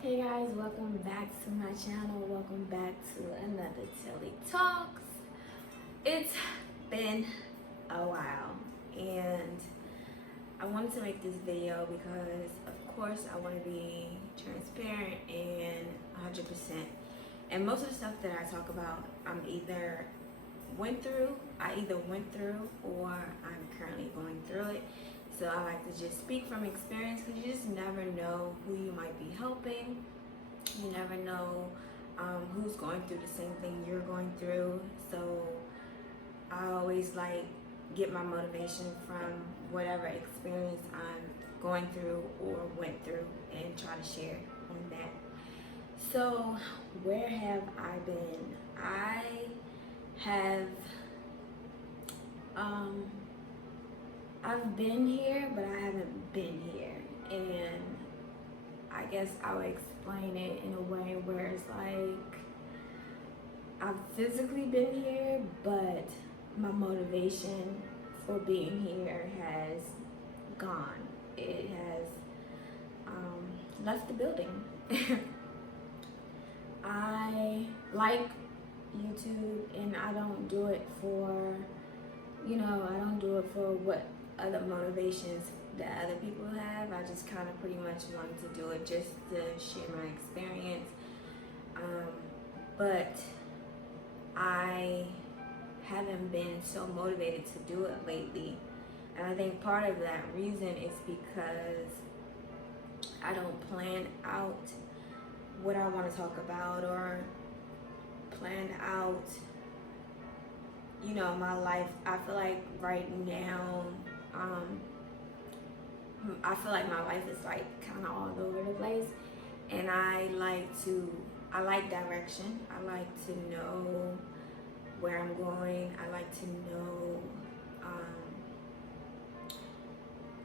Hey guys, welcome back to my channel. Welcome back to another Tilly Talks. It's been a while and I wanted to make this video because of course I want to be transparent and 100%. And most of the stuff that I talk about I either went through or I'm currently going through it. So I like to just speak from experience because you just never know who you might be helping. You never know who's going through the same thing you're going through. So I always like get my motivation from whatever experience I'm going through or went through and try to share on that. So where have I been? I have I've been here, but I haven't been here. And I guess I would explain it in a way where it's like I've physically been here, but my motivation for being here has gone. It has left the building. I like YouTube, and I don't do it for, I don't do it for what other motivations that other people have. I just kind of pretty much wanted to do it just to share my experience. But I haven't been so motivated to do it lately. And I think part of that reason is because I don't plan out what I want to talk about or plan out, my life. I feel like right now, I feel like my life is like kind of all over the place, and I like direction. I like to know where I'm going. I like to know,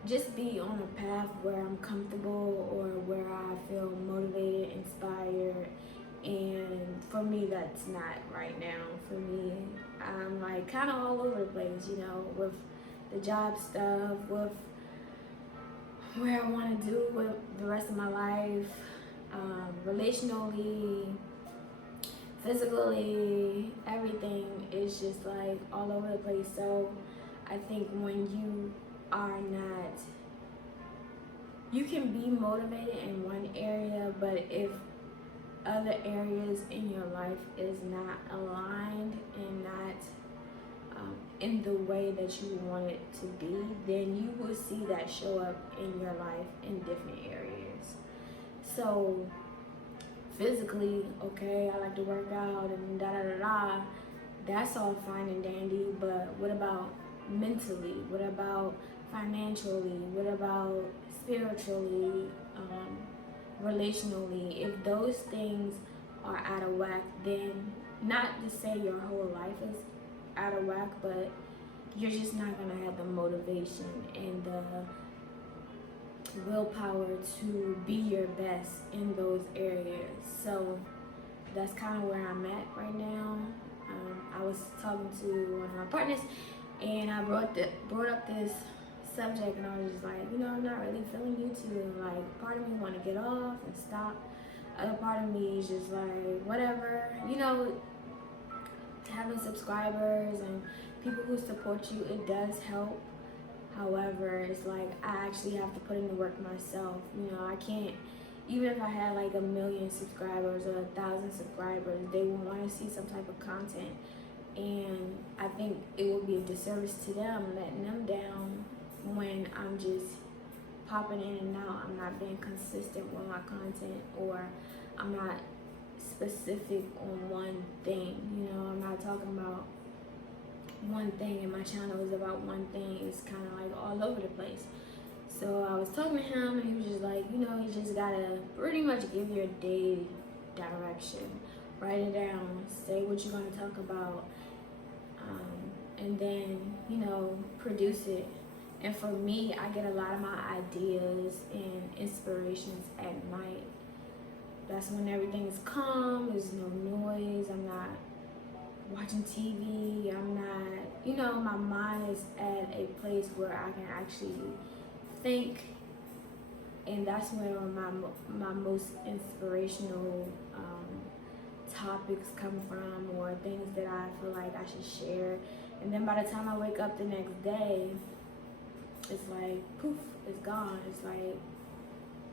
just be on a path where I'm comfortable or where I feel motivated, inspired. And for me, that's not right now. For me, I'm like kind of all over the place, with the job stuff, with where I want to do with the rest of my life, relationally, physically, everything is just like all over the place. So I think when you are not, you can be motivated in one area, but if other areas in your life is not aligned and not in the way that you want it to be, then you will see that show up in your life in different areas. So physically, okay, I like to work out and da da da da. That's all fine and dandy, but what about mentally? What about financially? What about spiritually? Relationally? If those things are out of whack, then not to say your whole life is out of whack, but you're just not gonna have the motivation and the willpower to be your best in those areas. So that's kind of where I'm at right now. I was talking to one of my partners, and I brought up this subject, and I was just like, I'm not really feeling YouTube. Like, part of me want to get off and stop. Other part of me is just like, whatever. Having subscribers and people who support you, it does help. However, it's like I actually have to put in the work myself. I can't, even if I had like 1 million subscribers or 1,000 subscribers, they will want to see some type of content. And I think it would be a disservice to them, letting them down when I'm just popping in and out. I'm not being consistent with my content, or I'm not specific on one thing. I'm not talking about one thing, and my channel is about one thing. It's kind of like all over the place. So I was talking to him, and he was just like, you just gotta pretty much give your day direction, write it down, say what you're gonna talk about, and then produce it. And for me, I get a lot of my ideas and inspirations at night. That's when everything is calm, there's no noise, I'm not watching TV, I'm not, my mind is at a place where I can actually think and that's where my most inspirational topics come from, or things that I feel like I should share. And then by the time I wake up the next day, it's like poof, it's gone. It's like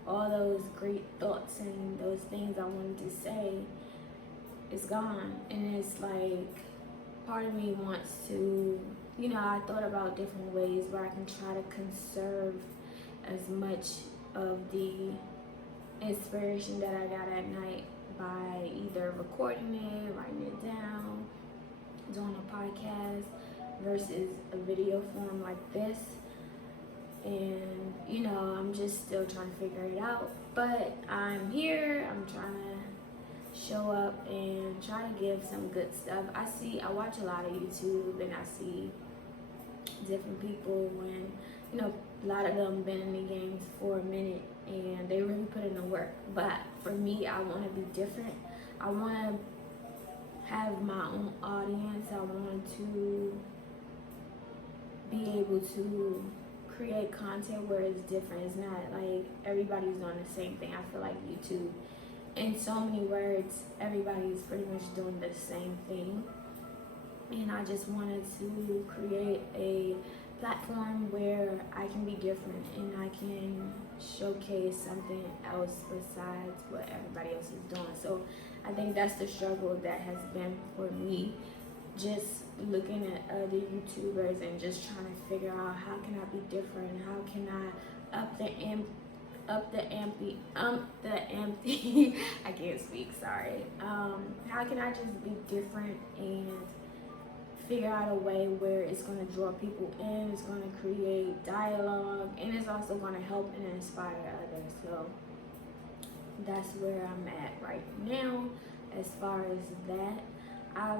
all those great thoughts and those things I wanted to say, it's gone. And it's like part of me wants to, I thought about different ways where I can try to conserve as much of the inspiration that I got at night by either recording it, writing it down, doing a podcast versus a video form like this. And I'm just still trying to figure it out, but I'm here. I'm trying to show up and try to give some good stuff. I watch a lot of YouTube, and I see different people when a lot of them been in the games for a minute and they really put in the work. But for me, I want to be different. I want to have my own audience. I want to be able to create content where it's different. It's not like everybody's doing the same thing. I feel like YouTube, in so many words, everybody's pretty much doing the same thing. And I just wanted to create a platform where I can be different and I can showcase something else besides what everybody else is doing. So I think that's the struggle that has been for me, just looking at other YouTubers and just trying to figure out how can I be different, how can I up the ante, I can't speak, sorry. How can I just be different and figure out a way where it's going to draw people in, it's going to create dialogue, and it's also going to help and inspire others. So that's where I'm at right now as far as that.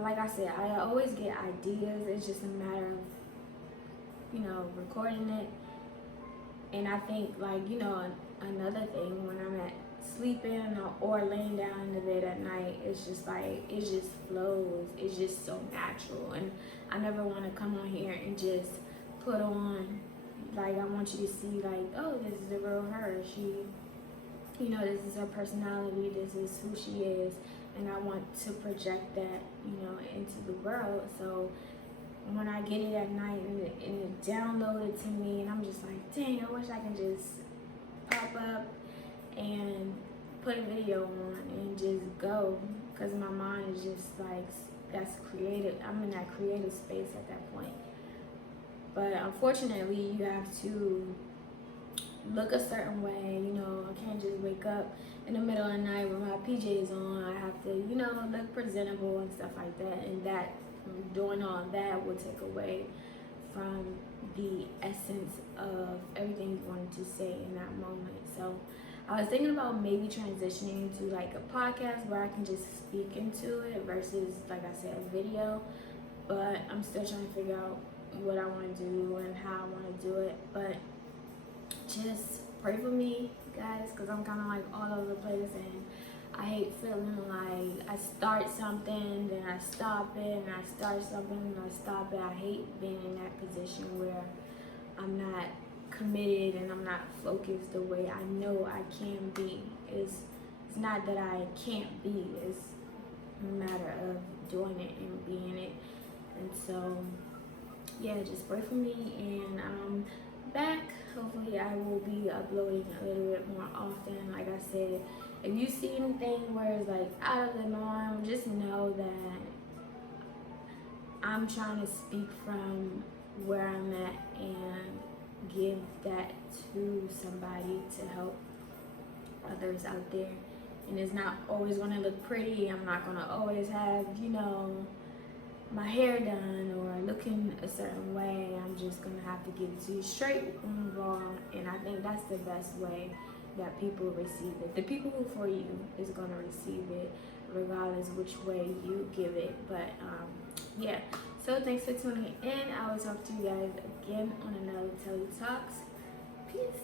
Like I said, I always get ideas. It's just a matter of, recording it. And I think, another thing, when I'm sleeping or laying down in the bed at night, it's just like, it just flows. It's just so natural. And I never want to come on here and just put on, I want you to see, oh, this is the real her. She, this is her personality. This is who she is. And I want to project that, into the world. So when I get it at night and it downloaded to me, and I'm just like, dang, I wish I can just pop up and put a video on and just go, because my mind is just like, that's creative. I'm in that creative space at that point. But unfortunately, you have to look a certain way. I can't just wake up in the middle of the night with my PJs on. I have to, look presentable and stuff like that. And that, doing all that will take away from the essence of everything you wanted to say in that moment. So I was thinking about maybe transitioning to a podcast where I can just speak into it versus, like I said, a video. But I'm still trying to figure out what I want to do and how I want to do it. But just pray for me, guys, because I'm kind of all over the place, and I hate feeling like I start something, then I stop it, and I start something, and I stop it. I hate being in that position where I'm not committed and I'm not focused the way I know I can be. It's not that I can't be, it's a matter of doing it and being it. And so, yeah, just pray for me, and I'm back. Hopefully I will be uploading a little bit more often. Like I said, if you see anything where it's out of the norm, just know that I'm trying to speak from where I'm at and give that to somebody to help others out there. And it's not always going to look pretty. I'm not going to always have, my hair done or looking a certain way. I'm just going to have to give it to you straight and raw. And I think that's the best way that people receive it. The people who for you is going to receive it regardless which way you give it. But yeah, so thanks for tuning in. I will talk to you guys again on another Tell You Talks. Peace.